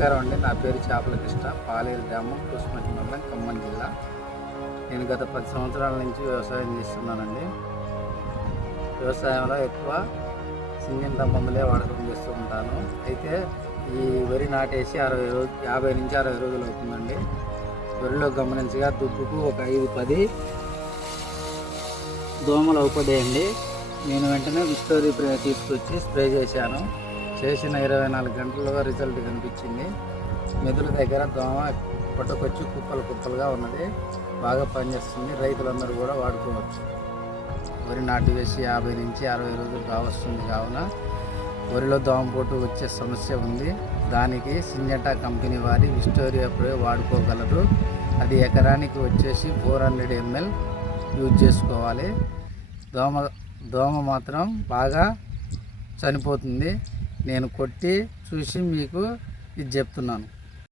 నమస్కారం అండి. నా పేరు చేపల కృష్ణ. పాలేరు గ్రామం కుస్మటి మండలం ఖమ్మం జిల్లా. నేను గత పది సంవత్సరాల నుంచి వ్యవసాయం చేస్తున్నానండి. వ్యవసాయంలో ఎక్కువ సింగిన్ మందులే వాడకం చేస్తూ ఉంటాను. అయితే ఈ వరి నాటేసి అరవై రోజు యాభై నుంచి అరవై రోజులు అవుతుందండి. వరిలో గమనించగా దుబ్బుకు ఒక ఐదు పది దోమలు అవుపడేయండి నేను వెంటనే విస్టోరీ స్ప్రే తీసుకొచ్చి స్ప్రే చేశాను. చేసిన ఇరవై నాలుగు గంటల్లో రిజల్ట్ కనిపించింది. మెదుల దగ్గర దోమ పుట్టకొచ్చి కుప్పలు కుప్పలుగా ఉన్నది. బాగా పనిచేస్తుంది. రైతులందరూ కూడా వాడుకోవచ్చు. వరి నాటు వేసి యాభై నుంచి అరవై రోజులు కావస్తుంది కావున వరిలో దోమపోటు వచ్చే సమస్య ఉంది. దానికి సింజటా కంపెనీ వారి విస్టోరియా స్ప్రే వాడుకోగలరు అది ఎకరానికి వచ్చేసి ఫోర్ హండ్రెడ్ ఎంఎల్ యూజ్ చేసుకోవాలి. దోమ దోమ మాత్రం బాగా చనిపోతుంది. నేను కొట్టి చూసి మీకు ఇది చెప్తున్నాను.